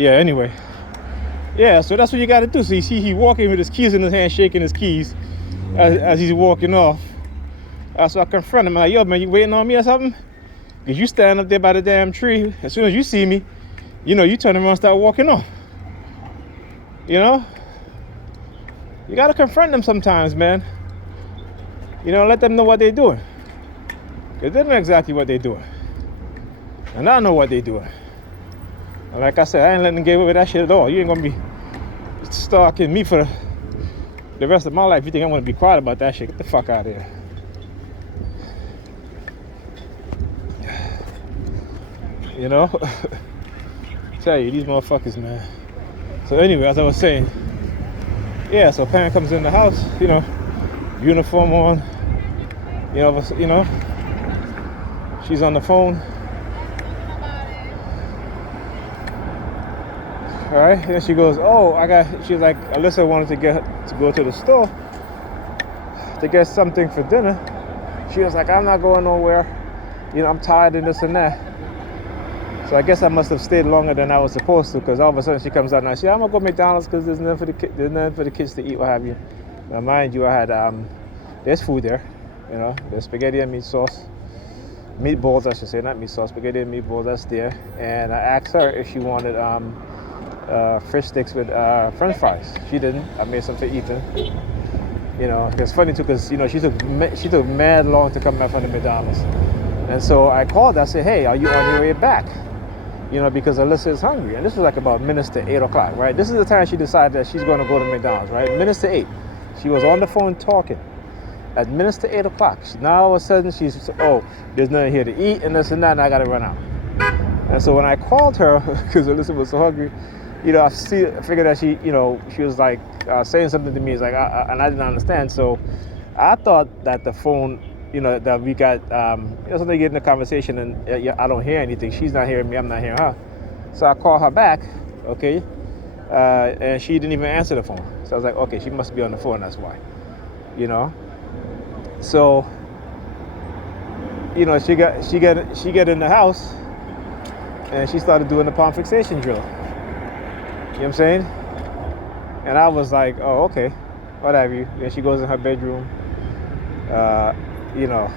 Yeah, anyway. Yeah, so that's what you got to do. So you see he walking with his keys in his hand, shaking his keys as he's walking off. So I confront him. I'm like, yo, man, you waiting on me or something? Because you stand up there by the damn tree. As soon as you see me, you know, you turn around and start walking off. You know? You got to confront them sometimes, man. You know, let them know what they're doing. Because they know exactly what they're doing. And I know what they're doing. And like I said, I ain't letting them get away with that shit at all. You ain't going to be stalking me for the rest of my life. You think I'm going to be quiet about that shit? Get the fuck out of here. You know? Tell you, these motherfuckers, man. So anyway, as I was saying, yeah, so parent comes in the house, you know, uniform on, you know, she's on the phone. All right, and then she goes, oh, she's like, Alyssa wanted to go to the store to get something for dinner. She was like, I'm not going nowhere. You know, I'm tired and this and that. So I guess I must have stayed longer than I was supposed to, because all of a sudden she comes out and she said, I'm going to go to McDonald's because there's nothing for the kids to eat, what have you. Now, mind you, I had, there's food there, you know, there's spaghetti and meat sauce. Meatballs, I should say, not meat sauce, spaghetti and meatballs, that's there. And I asked her if she wanted, fish sticks with french fries. She didn't. I made some for Ethan. You know, it's funny too, because, you know, she took mad long to come back from the McDonald's. And so I called her. I said, hey, are you on your way back? You know, because Alyssa is hungry. And this was like about minutes to 8 o'clock, right? This is the time she decided that she's going to go to McDonald's, right? Minutes to 8. She was on the phone talking. At minutes to 8 o'clock. Now all of a sudden she's, oh, there's nothing here to eat and this and that, and I got to run out. And so when I called her, because Alyssa was so hungry, you know, I figured that she, you know, she was like saying something to me. It's like, and I didn't understand. So I thought that the phone, you know, that we got, you know, something getting a conversation and I don't hear anything. She's not hearing me. I'm not hearing her. So I called her back, okay, and she didn't even answer the phone. So I was like, okay, she must be on the phone. That's why, you know. So, you know, she got in the house and she started doing the palm fixation drill. You know what I'm saying? And I was like, oh, okay, what have you. Then she goes in her bedroom. You know,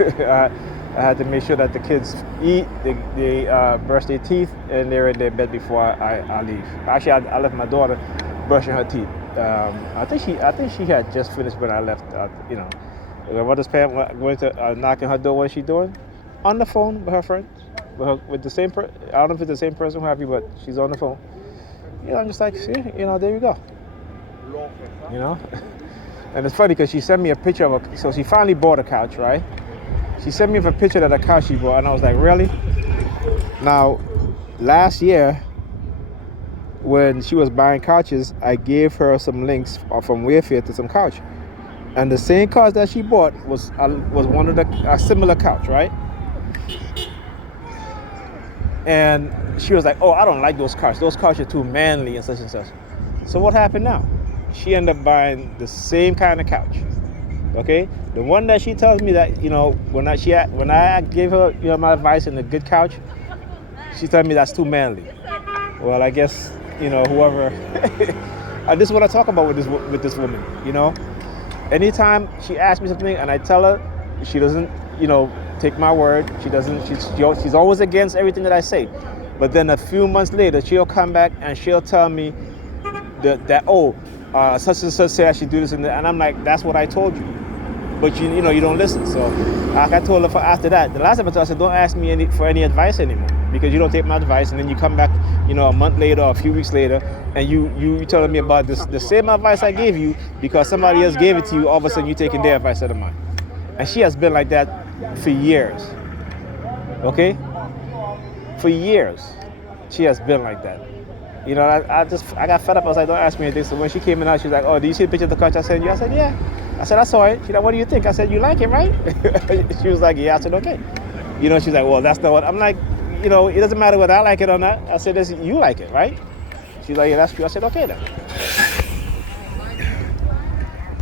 I had to make sure that the kids eat, they brush their teeth, and they're in their bed before I leave. Actually, I left my daughter brushing her teeth. I think she had just finished when I left. You know, my mother's parent going to knocking her door. What is she doing? On the phone with her friend, with the same person. I don't know if it's the same person, who have you, but she's on the phone. You know, I'm just like, see, you know, there you go. You know? And it's funny because she sent me a picture of so she finally bought a couch, right? She sent me a picture of the couch she bought, and I was like, really? Now, last year, when she was buying couches, I gave her some links from Wayfair to some couch. And the same couch that she bought was one of a similar couch, right? And she was like, oh, I don't like those couches. Those couches are too manly and such and such. So what happened now? She ended up buying the same kind of couch. Okay? The one that she tells me that, you know, when I gave her, you know, my advice in a good couch, she told me that's too manly. Well, I guess, you know, whoever this is what I talk about with this woman, you know. Anytime she asks me something and I tell her, she doesn't, you know, take my word. She's always against everything that I say. But then a few months later, she'll come back and she'll tell me that such and such say I should do this and that. And I'm like, that's what I told you. But you know, you don't listen. So like I told her after that, the last time I said, don't ask me for any advice anymore, because you don't take my advice. And then you come back, you know, a month later or a few weeks later, and you telling me about the same advice I gave you because somebody else gave it to you. All of a sudden, you taking their advice out of mine. And she has been like that for years. Okay? For years, she has been like that. You know, I got fed up. I was like, don't ask me anything. So when she came in out, she was like, oh, do you see the picture of the couch I sent you? I said, yeah. I said, I saw it. She's like, what do you think? I said, you like it, right? She was like, yeah. I said, okay. You know, she's like, well, that's not what. I'm like, you know, it doesn't matter whether I like it or not. I said, you like it, right? She's like, yeah, that's true. I said, okay then.